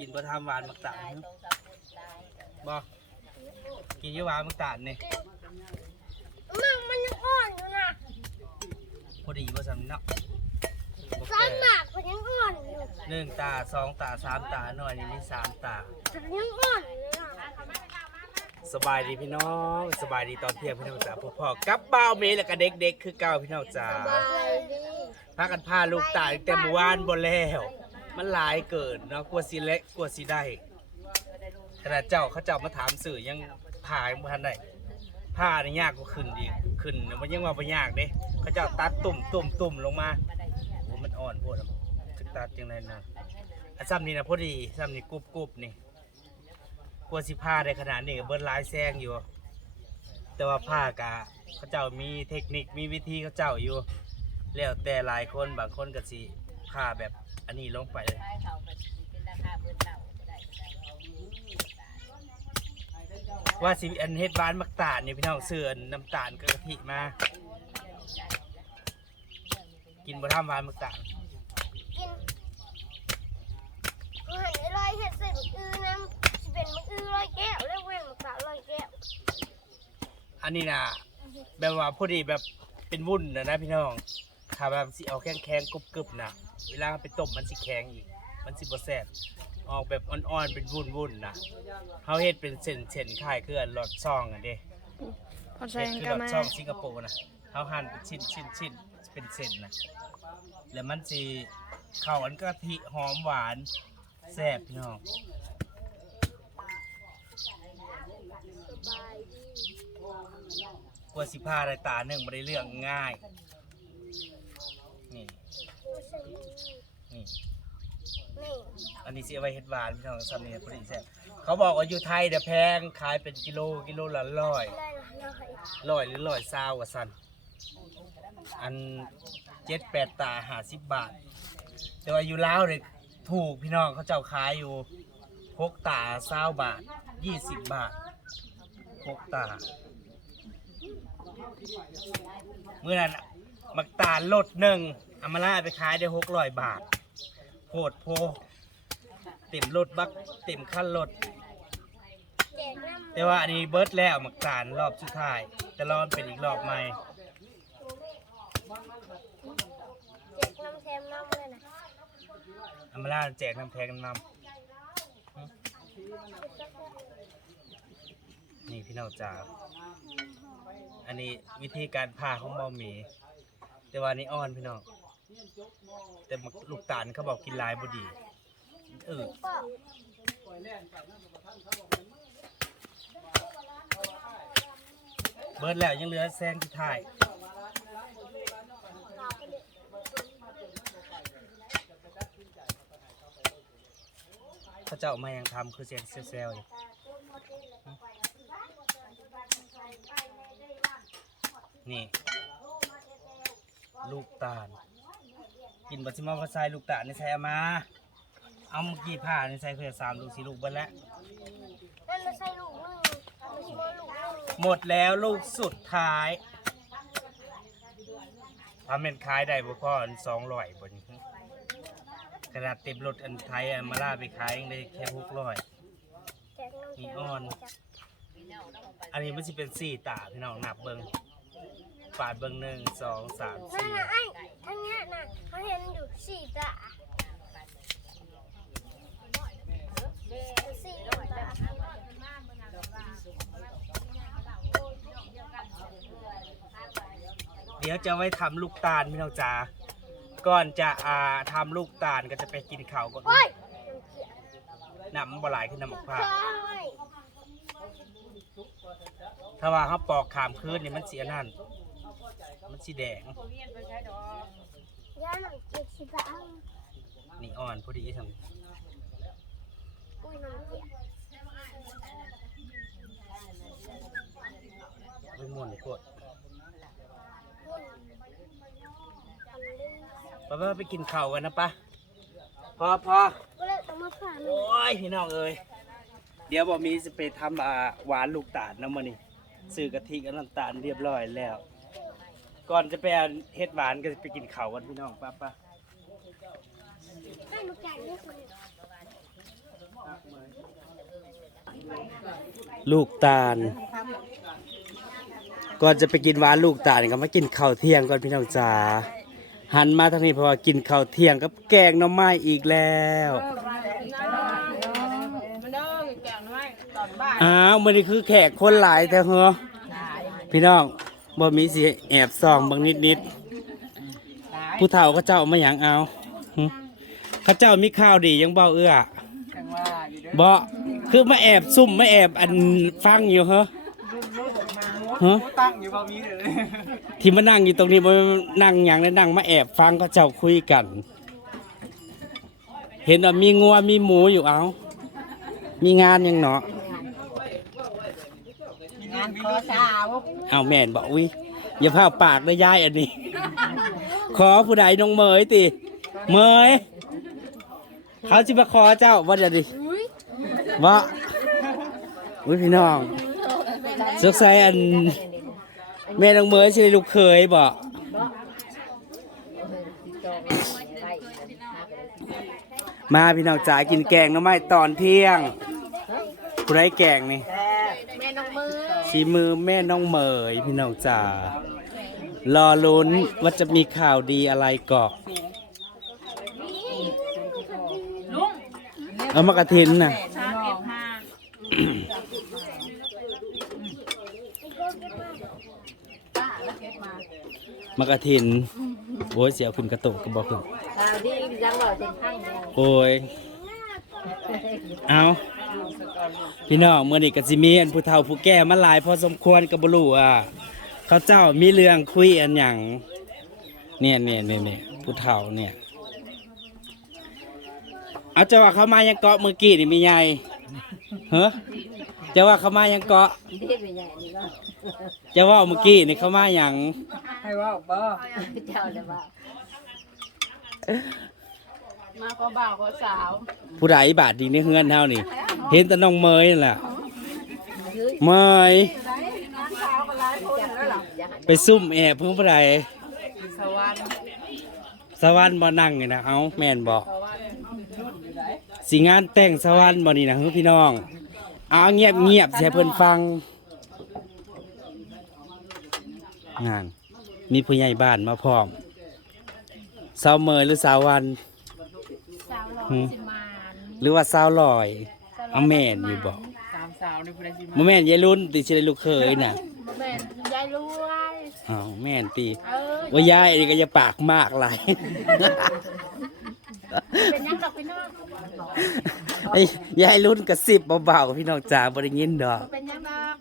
กินบะทำหวานมักตาลบ่กินอยี่หวานมักตาลนี่มันมันยังอ่อนอยู่นะพอดีบ่สำเนาะบ่ซ้ายหแก่มากมันยังอ่อนอยู่หนึ่งตาสองตาสามตาหน่อยนี่มีสามตามันยังอ่อนอยู่นะสบายดีพี่น้องสบายดีตอนเที่ยงพี่น้องจ๋าพ่อๆกับบ้าวเมย์แล้วก็เด็กๆ คือเก่าพี่น้องจ๋าบายดีพากันพาลูกตายแต่เมื่อวานบ่แล้ว มันหลายเกินเนาะกลัวสิเละกลัวสิได้ขณะเจ้าเขาเจ้ามาถามสื่อยังผ่ายังบ่ทันได้ผ้านี่ยากกว่าขึ้นอีกขึ้นน่ะมันยังว่าบ่ยากเด้เขาเจ้าตัดตุ่มตุ่มตุ่มลงมาโอ้มันอ่อนโพดอะจะตัดจังไดนะอันซ้ำนี่นะพอดีซ้ำนี่กรุบกรุบนี่กลัวสิผ้าได้ขนาดนี้ก็เบิดหลายแซงอยู่ แต่ว่าผ้ากะเขาเจ้ามีเทคนิคมีวิธีเขาเจ้าอยู่แล้วแต่หลายคนบางคนก็สิผ้าแบบ อันนี้ลงไปเลยว่าสิอันเฮ็ดหวานมักตาลนี่พี่น้องเสื่อนน้ำตาลกับกะทิมา กินบ่ทำหวานมักตาลกินอาหารอร่อยเห็ดเสร็จมือน้ำจะเป็นมืออื้อร้อยแก้วเรียกว่ามือสาวร้อยแก้วอันนี้นะแบบว่าพอดีแบบเป็นวุ้นนะนะพี่น้อง ถ้าแบบสิเอาแข็งแข็งๆกรุบกรุบๆนะเวลาไปต้มมันสิแข็งอีก มันสิบ่แซ่บออกแบบอ่อนๆเป็นวุ้นวุ้นๆนะเขาเฮ็ดเป็นเส้นเส้นๆคล้ายคืออันหลอดซองอะเด้พอใส่เฮ็ดคือก็หลอดมาซองสิงคโปร์นะเขาหั่นเป็นชิ้นชิ้นชิ้นเป็นเส้นนะแล้วมันสิเข้าอันกะทิหอมหวานแซ่บพี่น้องบายดีกว่าสิพาได้ตาหนึ่งบ่ได้เรื่องง่าย นี่ ดูสิ นี่นี่อันนี้สิเอาไว้เฮ็ดหวานพี่น้องซ้ำนี่พอดีแซ่บเขาบอกว่าอยู่ไทยเดี๋ยวแพงขายเป็นกิโลกิโลละร้อยละร้อยร้อยหรือร้อยซาวว่าซั่นอันเจ็ดแปดตาห้าสิบบาท แต่ว่าอยู่ลาวเนี่ยถูกพี่น้องเขาเจ้าขายอยู่หกตาซาวบาทยี่สิบบาทหกตาเมื่อนั้นน่ะมักตาลลดหนึ่งอามาล่าไปขายได้หกร้อยบาท โหดโพ เต็มรถบักเต็มขั้นรถ แต่ว่าอันนี้เบิร์ดแล้วมักตาลรอบสุดท้าย แต่รอมันเป็นอีกรอบใหม่แจกน้ำแซมน้ำเลยนะอามาล่าแจกน้ำแพงกันนำนี่พี่น้องจ๋าอันนี้วิธีการผ่าของบอหมี แต่ว่านนี้อ่อนพี่น้อง แต่ลูกตาลเขาบอกกินลายบดีเออเบิร์ดแล้วยังเหลือแซงที่ท้ายเขาเจ้ามายังทำคือเสียงเซลล์อยู่นี่ ลูกตาล กินบัชิมาภาษาลูกตาในใส่เอามา เอาเมื่อกี้ผ่าในใส่เพื่อสามลูกสี่ลูกเบิ้แล้วนั่นเราใส่ลูกนึงเราใช้ลูกนึงหมดแล้วลูกสุดท้ายทำเป็นขายได้บ่พ่อสองร้อยบนนี้ขนาดเต็มรถอันไทยอันมาล่าไปขายยังได้แค่หกร้อยมีอ่อน อันนี้มันจะเป็นสี่ตาพี่น้องนับเบิง ปาดเบิงหนึ่งสองสามนั่นสี่นะไอ้ทั้งเนี้ยนะเขาเห็นอยู่สี่ตาสี่ตาเดี๋ยวจะไว้ทำลูกตาลพี่น้องจ๋าก่อนจะอ่าทำลูกตาลก็จะไปกินข้าวก่อนโอ้ยน้ำมันบ่หลายขึ้นน้ำมะพร้าวใช่ถ้าว่าเขาปอกขามคืนนี่มันเสียนั่น มันสีแดง ย่าหนังเจ็ดสิบสามนี่อ่อนพอดีทำอุ้ยน้ำเจ็ดไปหมุนกดหุ่นอันนี้ป้าป้าไปกินข้าวกันนะปะพอพอก็เลยต้องมาผ่านโอ้ยพี่น้องเอ้ยเดี๋ยวบอมีจะไปทำอ่าหวานลูกตาลนะมันนี่ซื้อกะทิกับน้ำตาลเรียบร้อยแล้ว ก่อนจะไปเอาเฮ็ดหวานก็จะไปกินข้าวกันพี่น้องป้าป้าให้ลูกแกงนี่คนลูกตาล ก่อนจะไปกินหวานลูกตาลก็มากินข้าวเที่ยงก่อนพี่น้องจ๋าหันมาทางนี้เพราะว่ากินข้าวเที่ยงกับแกงหน่อไม้อีกแล้วมันเด้อแกงน้อยตอนบ่ายอ้าวมันนี่คือแขกคนหลายแต่เหรอพี่น้อง บ่มีสิแอบส่องบางนิดนิดๆผู้เฒ่าเขาเจ้ามาหยังเอาหึเขาเจ้ามีข้าวดียังเบาเอื้อจังว่าอยู่เด้อบ่คือมาแอบซุ่มมาแอบอันฟังอยู่เหรอฮะตั้งอยู่บ่มีเลยที่มานั่งอยู่ตรงนี้บ่นั่งหยังแล้วนั่งมาแอบฟังเขาเจ้าคุยกัน เห็นว่ามีงัวมีหมูอยู่เอา มีงานยังเนาะงานขอสาวเอาแม่นบอกวิอย่าพาปากได้ย่ายอันนี้ ขอผู้ใดน้องเมยติเมยเขาจิมาขอเจ้าว่าเดี๋ยวดิว่าอุ้ยพี่น้องสกใสยอันแม่น้องเมยสิได้ลูกเคยบ่มาพี่น้องจ๋ากินแกงหน้ำไม้ตอนเที่ยงผู้ใดแกงนี่แม่น้อง ชีมือแม่น้องเหมยพี่น้องจ๋ารอลุ้นว่าจะมีข่าวดีอะไรกอกลุงเอามากระทินน่ะสามเอ็ดห้ามากระทิน โอ้ยเสียคุณกระตุกก็บอกคุณข่าวดียังบอกถึงข้างเดียวโอ้ย เอา พี่น้องเมื่อนี้ก็สิมีอันผู้เฒ่าผู้แก่มาหลายพอสมควรกับบลูอะเขาเจ้ามีเรื่องคุยอันหยังเนี่ยเนี่ยเนี่ยเนี่ยผู้เฒ่าเนี่ยเอาจะว่าเขามายังเกาะเมื่อกี้นี่มีใหญ่เฮ้จะว่าเขามายังเกาะเด็กใหญ่นี่ก็จะว่าเมื่อกี้นี่เขามาอย่างให้ว่าบ่เจ้าจะว่า มาขอบ่าวขอสาว ผู้ใดบาทดีในเฮือนเท่านี่ เห็นแต่น้องเมยนั่นแหละเมยไปซุ่มแอบเพิ่งผู้ใดสวรรค์สวรรค์บ่นั่งนี่นะเอาแม่นบอกสิงานแต่งสวรรค์บ่นี่นะเฮ้ยพี่น้องเอาเงียบเงียบๆใส่เพิ่นฟัง งาน มีผู้ใหญ่บ้านมาพร้อมสาวเมยหรือสาววัน หล่อหืม สิมานหรือว่าสาวลอย เอาแม่นอยู่บอกสามสาวนี่ผู้ใดสิมาบ่แม่นยายรุ่นติสิได้ลูกเขยน่ะบ่แม่นยายรวยอ้าวแม่นตีเออว่ายายนี่ก็จะปากมากหลาย เป็นยังดอกพี่น้องไอ้ยายรุ่นกระสิบเบาๆพี่น้องจ๋าบ่ได้ยินดอก เป็นยังดอก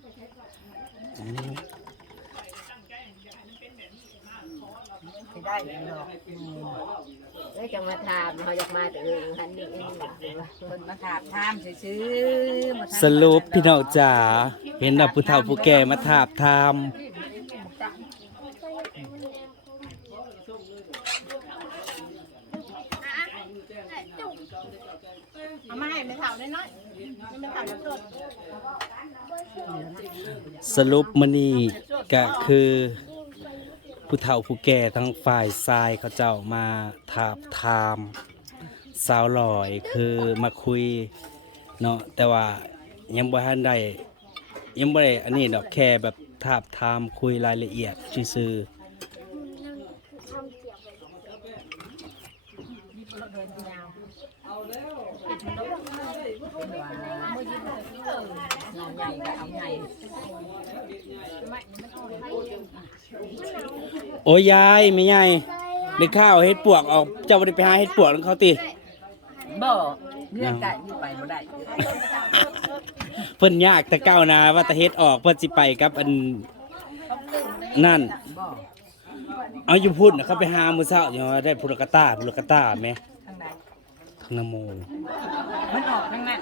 ไม่ได้หรอกเอ้ย จะมาถามเขาอยากมาแต่เออหันนี่เองคนมาถามถามซื่อๆมาถามสรุปพี่น้องจ๋าเห็นว่าผู้เฒ่าผู้แก่มาทาบทามเอามาให้แม่เฒ่าน้อยๆแม่เฒ่าจะสดสรุปมอนีก็คือ ผู้เฒ่าผู้แก่ทั้งฝ่ายชายเขาเจ้ามาทาบทามสาวหลอยคือมาคุยเนาะแต่ว่ายังบ่ทันได้ยังบ่ได้อันนี้ดอกแค่แบบทาบทามคุยรายละเอียดซื่อๆ ใหญ่ก็เอาใหญ่ โอ้ยยายไม่ยายได้ข้าวเฮ็ดปวกออกเจ้าบ่ได้ไปหาเฮ็ดปวกของเขาติบ่เงื่อนไก่อยู่ไปบ่ได้ เพิ่นยากแต่ก้าวหนาว่าแต่เฮ็ดออกเพิ่นสิไปกับอันนั่น บ่เอาอยู่พุ่นน่ะเขาไปหามื้อเช้าอยู่ว่าได้พุรกตาพุรกตาแหมทางใดทางนโมมันออกทางนั้น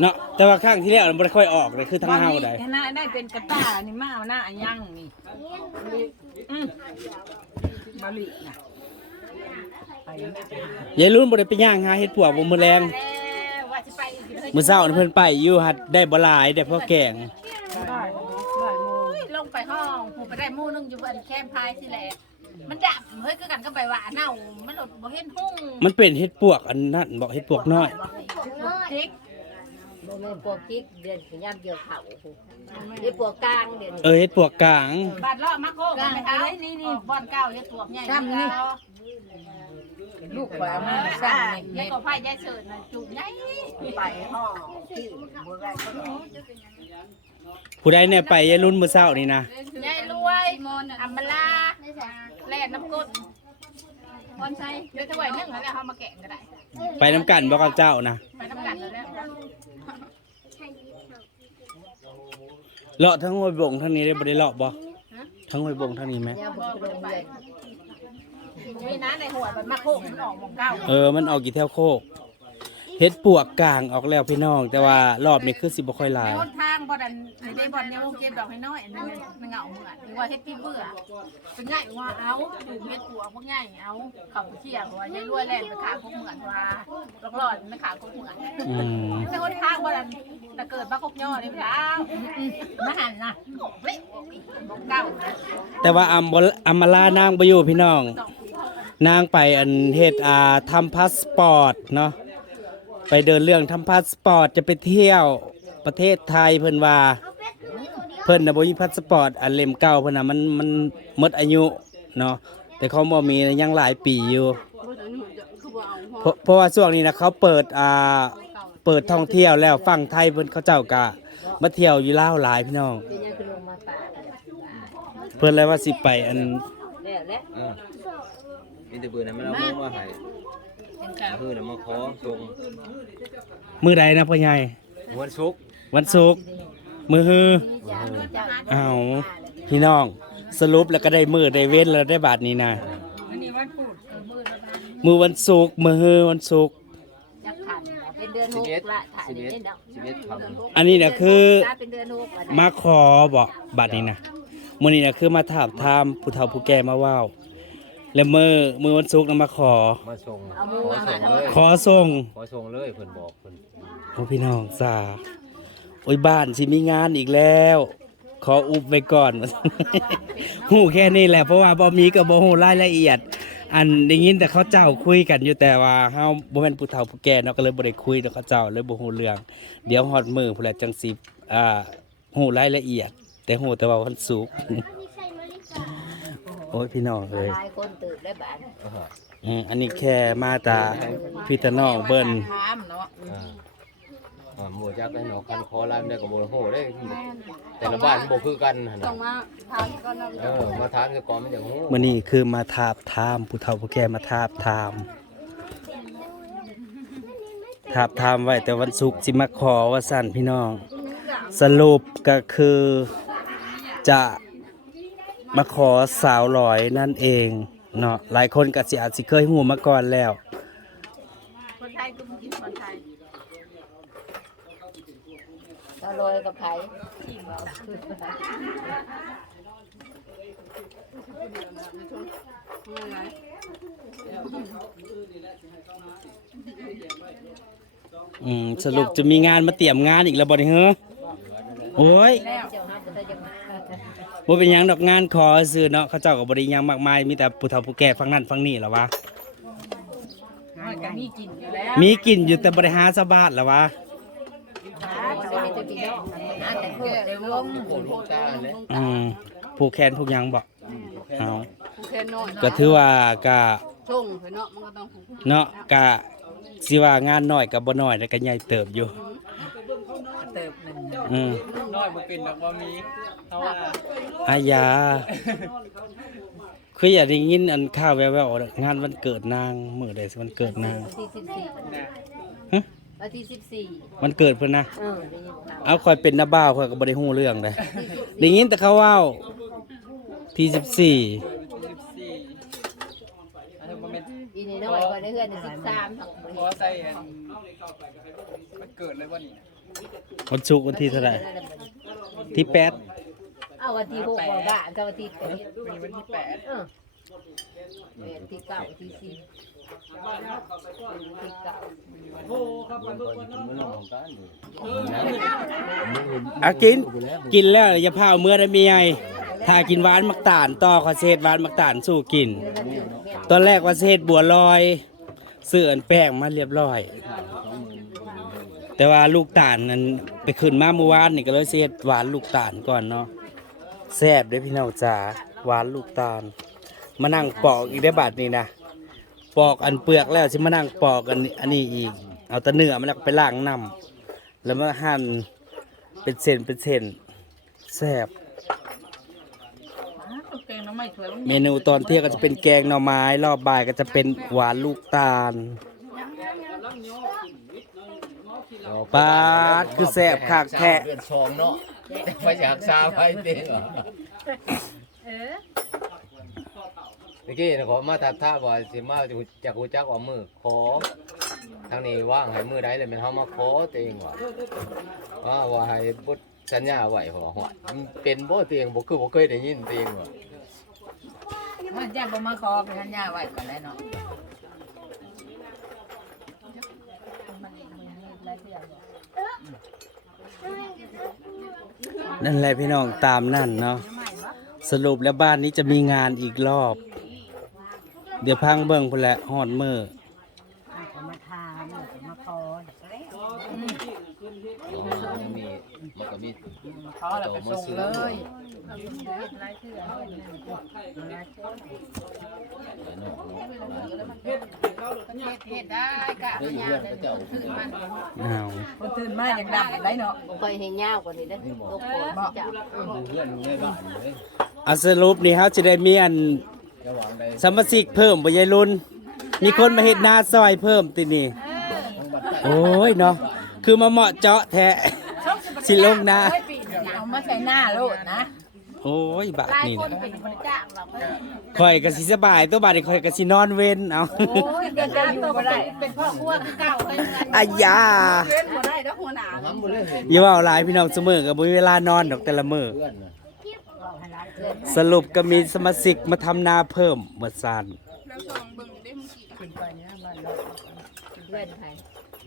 เนาะแต่ว่าข้างที่แล้วมันบ่ได้ค่อยออกเลยคือทางเฮาได้คณะได้เป็นกระต่ายนี่มาเอาหน้าอันยังนี่อืมบาลิน่ะไปยายรุ่นบ่ได้ไปย่างหาเฮ็ดปวกบ่มื้อแรงแล้วว่าสิไปอีกเลยมื้อเช้านี่เพิ่นไปอยู่หัดได้บ่หลายได้พอแกงได้ได้โมลงไปห้องผู้ไปได้หมู่หนึงอยู่บนแคมป์พายสิแหละมันดับเฮ้ยคือกันก็ไปว่าเน่ามันหลดบ่เห็นหุ่งมันเป็นเฮ็ดปวกอันนั้นบ่เฮ็ดปวกน้อยน้อยจิก โมเมนปวกจิกเดือนขยับเกี่ยวเขานี่ปวกกลางเดือนเออเฮ็ดปวกกลาง บาดเลาะมาโก้กันไหมคะนี่นี่บอนเก้าเฮ็ดตัวใหญ่ซ้ำนี่ลูกขวามือซ้ำนี่ยายก็ไผ่ยายเสิร์ชจุกใหญ่ไปห่อที่บัวแรกก็ผู้ใดเนี่ยไปยายรุ่นมื้อเช้านี่นะยายรวยอัมบลาแล่น้ำกดบอนไซเดี๋ยวจะไหวนึ่งแล้วเขามาแกะก็ได้ ไปน้ำกันบ่กับเจ้านะไปน้ำกันแล้ว เลาะทั้งห้วยบงทั้งนี้ได้บ่ได้เลาะบ่ทั้งห้วยบงทั้งนี้ไหมยามผมลงเดือนมีน้าในหัวมันมาโคกมันออกมองเก้า เออ มันออกกี่แถวโคก เฮ็ดปวกกลางออกแล้วพี่น้อง แต่ว่ารอบนี้คือสิบ่ค่อยหลาในย หนทางบ่ดันในได้บ่อนเนี่ยเก็บดอกให้น้อยอันนั้นมันเหงาเหมือนหรือว่าเฮ็ดพี่เบื่อเป็นง่ายว่าเอาดูเฮ็ดปัวพวกง่ายเอาเข้าไปเที่ยวว่ายายรวยแล่นไปขาพวกเหมือนว่าหลอกๆไม่ขาพวกเหมือนอืม ในหนทางบ่ดันแต่เกิดมาคกย่อนี่พี่เท้ามาหันนะเว้ยบอกเก้านะแต่ว่าอัมบอัมมาลานางบ่อยู่พี่น้องต้องนางไปอันเฮ็ดอ่าทำพาสปอร์ตเนาะ ไปเดินเรื่องทำพาสปอร์ตจะไปเที่ยวประเทศไทยเพิ่นว่า เพิ่นนะบ่มีพาสปอร์ตอันเล่มเก่าเพิ่นน่ะมันมันหมดอายุเนาะแต่เขาบ่มียังหลายปีอยู่เพราะเพราะว่าช่วงนี้นะเขาเปิดอ่าเปิดท่องเที่ยวแล้วฝั่งไทยเพิ่นเขาเจ้าก็มาเที่ยวอยู่ลาวหลายพี่น้องเป็นยังคือลงมาป่าเพิ่นเลยว่าสิไปอัน แล้วและเออมีแต่เบื่อนะมันเอามือมาให้ มือน่ะมาขอส่งมื้อใดนะพ่อใหญ่วันศุกร์วันศุกร์มื้อฮือจ้าจ้าเอาพี่น้อง สรุปแล้วก็ได้มือได้เว้นแล้วได้บาทนี้นะอันนี้วันพุธมือวันศุกร์มือฮือวันศุกร์จักขันเป็นเดือนหสิบกเอ็ดละถ่ายสิบเดืเอ็อดนเนาะสิบเอ็ดคำอันนี้เนี่ยคือเป็นเดือนหกละมาขอบอกบัตรนี้นะมือนี้นะคือมาถามทามผู้เฒ่าผู้แก่มาเว่าว แล้วมือมือวันศุกร์นะมาขอ มาส่งเอามือขอมาส่งหาเลยขอส่งขอส่งเลยเพิ่นบอกเพิ่นโอ้พี่น้องสาโอ้ยบ้านสิมีงานอีกแล้ว ขออุบไว้ก่อนหูแค่นี้แหละเพราะว่าบ่มีกับบ่ฮู้รายละเอียด อันได้ยินแต่เขาเจ้าคุยกันอยู่แต่ว่าเฮาบ่แม่นผู้เฒ่าผู้แก่เนาะก็เลยบ่ได้คุยกับเขาเจ้าเลยบ่ฮู้เรื่อง เดี๋ยวฮอดมือพุ่นแหละจังสิอ่าฮู้รายละเอียด แต่ฮู้แต่ว่าวันศุกร์ โอ้ยพี่น้องเอ้ยหลายคนตื่นได้บ้านอ่าฮะอืมอันนี้แค่มาตาพี่ตาน้องเบิ่นถามเนาะอ่าอ่าหมู่จักได้เนาะคันขอลามได้ก็บ่โหได้ แต่ละบ้านบ่คือกันหั่นต้น่ะองมาถามก่อนนะเออมาทานกันก่อนมันจังฮู้มื้อนี้คือมาทาบทามผู้เฒ่าผู้แก่มาทาบทามทาบทามไว้แต่วันศุกร์สิมาขอว่าสั่นพี่น้อง สรุปก็คือจะ มาขอสาวหลอยนั่นเองเนาะหลายคนก็สิอาจสิเคยหูมาก่อนแล้ว คนไทยคือกินคนไทยตาลอยกับไผ่อืมสรุปจะมีงานมาเตรียมงานอีกแล้วบ่ได้เฮ้อโอ้ยเจ้าห้ามก็ได้จังมา บ่เป็นหยังดอกงานขอซื่อเนาะเขาเจ้าก็บ่ได้หยังมากมายมีแต่ผู้เฒ่าผู้แก่ฟังนั่นฟังนี่แหละวะมันก็มีกินอยู่แล้วมีกินอยู่แต่บ่ได้หาสะบาดล่ะวะไม่ได้จะกินเนาะอาแต่พวกเดี๋ยวลงโหลูกตาเลยอืมผู้แคนผู้หยังบ่เอาผู้แค่น้อยก็ถือว่าก็ช่งเนาะมันก็ต้องเนาะก็สิว่างานน้อยก็บ่น้อยแต่ก็ใหญ่เติบอยู่ เติบหนึ่งอืมน้อยบ่เป็นดอกบ่มีเพราะว่าอายา คืออยากได้ยินอันข่าวแว่วๆงานวันเกิดนางมื้อใดสิวันเกิดนางวันที่สิบสี่นะฮะวันที่สิบสี่วันเกิดเพิ่นนะ เออได้ยินข่าวเอาคอยเป็นน้าบ้าวคอยก็บ่ได้ฮู้เรื่องเลยได้ยินแต่เขาเว้าที่14 14อันนั้นบ่แม่นอีนี่น้อยกว่าได้เพื่อนสิบสามทั้งหมบ่ใส่อันมันเกิดเลยบ่นี่ วันศุกร์วันที่เท่าไหร่ที่แปดเอาวันที่หกว่าบ้านกับวันที่แปดมีวันที่แปดเออวันที่เก้าวันที่สี่ที่เก้ามันก็มันเรื่องของการอยู่อากินกินแล้วอย่าพาเอาเมื่อได้มีไงถ้ากินหวานมักตาลต่อขอเศษหวานมักตาลสู้กิน ตอนแรกว่าเศษบัวลอยเสื่อนแป้งมาเรียบร้อย แต่ว่าลูกตาลนั้นไปขึ้นมาเมื่อวานนี่ก็เลยสิเฮ็ดหวานลูกตาลก่อนเนาะแซ่บเด้อพี่น้องจ๋าหวานลูกตาล มานั่งปอกอีกได้อบาดนี้นะปอกอันเปลือกแล้วสิมานั่งปอกอันนี้อันนี้อีก เอาแตะเนื้อมันแล้วก็ไปล้างน้ำแล้วมาหั่นเป็นเส้นเป็นเส้นแซ่บแกงน้ำไม่สวยเมนูตอนเที่ยงก็จะเป็นแกงหน่อไม้ รอบบ่ายก็จะเป็นหวานลูกตาล ปาดคือแซ่บคักแท้เดือนสองเนาะไปอยากซาไปเด้งเหรอเออเมื่อกี้นะขอมาทัดท่าว่าสิมาจากกูจักว่ามือขอทางนี้ว่างให้มือใดเลยเป็นเฮามาขอตัวเองว่าว่าว่าให้บุตรสัญญาไว้พอว่ามันเป็นบ่ตัวเองบ่คือบ่เคยได้ยินตัวเองว่ามันแจ้งบ่มาคอเป็นทัญญาไว้ก่อนแล้วเนาะ นั่นแหละพี่น้องตามนั่นเนาะสรุปแล้วบ้านนี้จะมีงานอีกรอบ เดี๋ยวพังเบิ่งพุ่นแหละฮอดมือมาทามาคอมันมีมันก็มีขอแล้วไปส่งเลย ฮ็ดได้กะเองยาเรื่องเลยระเจ้าขึ้นมันอ้าวคนตื่นมาอย่างดำได้เนาะคอยให้ยาวกว่านี้เด้อตกโคนเจ้าเพื่อนในบ้านเลยเอาสรุปนี่ครับจะได้มีอันระหว่างใดสมาชิกเพิ่มบ่ยายรุ่น มีคนมาเฮ็ดหน้าซอยเพิ่มตินี่โอ้ยเนาะคือมาเหมาะเจาะแท้สิลงนะเอามาใส่หน้าโลดนะ โอ้ยบาดหลายนี่คนนะเป็นคนจ้างเราก็ข่อยก็สิสบายตัวบาดนี่ข่อยก็สินอนเว้นเอาโอ้ยเดินได้ตัวบ่ได้เป็นพ่อครัวคือเก่าเฮ้ยเงินอายาเว้นบ่ได้ดอกหัวหน้าทำบ่เลยอย่าเว่าหลายพี่น้องเสมอก็บ่มีเวลานอนดอกแต่ละมื้อเพื่อนน่ะสรุปก็มีสมาชิกมาทำนาเพิ่มบ่ซานขึ้นไปเนี่ยบ้านเราเพื่อนใคร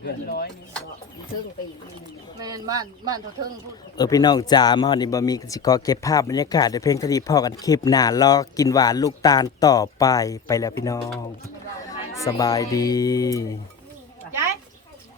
เพื่อนร้อยนี่ซึ่งไปแม่ นบ้านบ้านเท่าเทิงพูดเออพี่น้องจ๋ามาวันนี้บ่มีก็สิขอเก็บภาพบรรยากาศในเพลงคดีพอกันคลิปหน้ารอกินหวานลูกตาลต่อไปไปแล้วพี่น้อง สบายดี